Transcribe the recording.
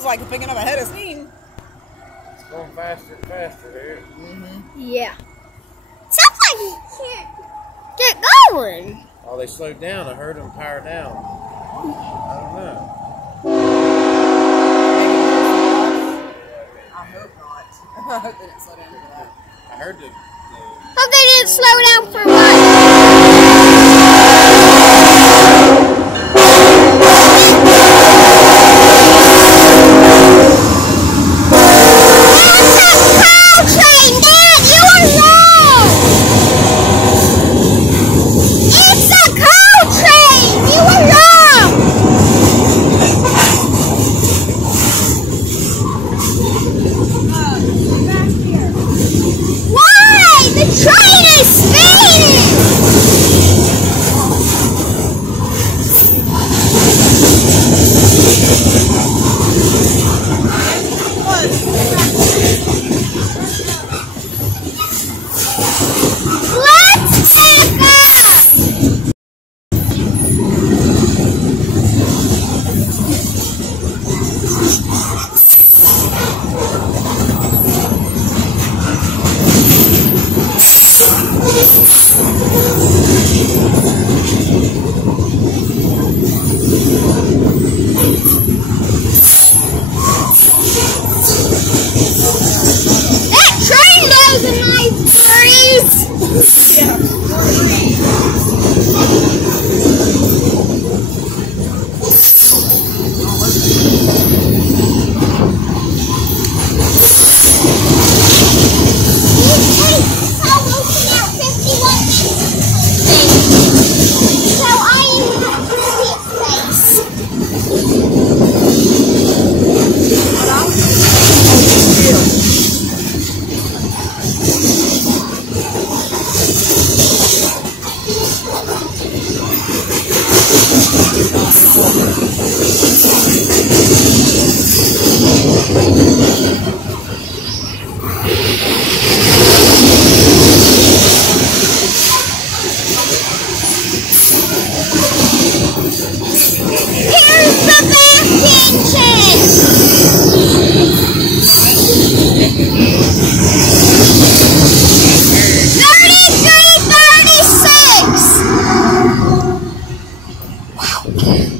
It's like picking up a head of steam. It's going faster and faster here. Yeah. Sounds like you can't get going. Oh, they slowed down. I heard them power down. I don't know. I hope not. I hope they didn't slow down for that. I heard the Hope they didn't slow down for what? Wow.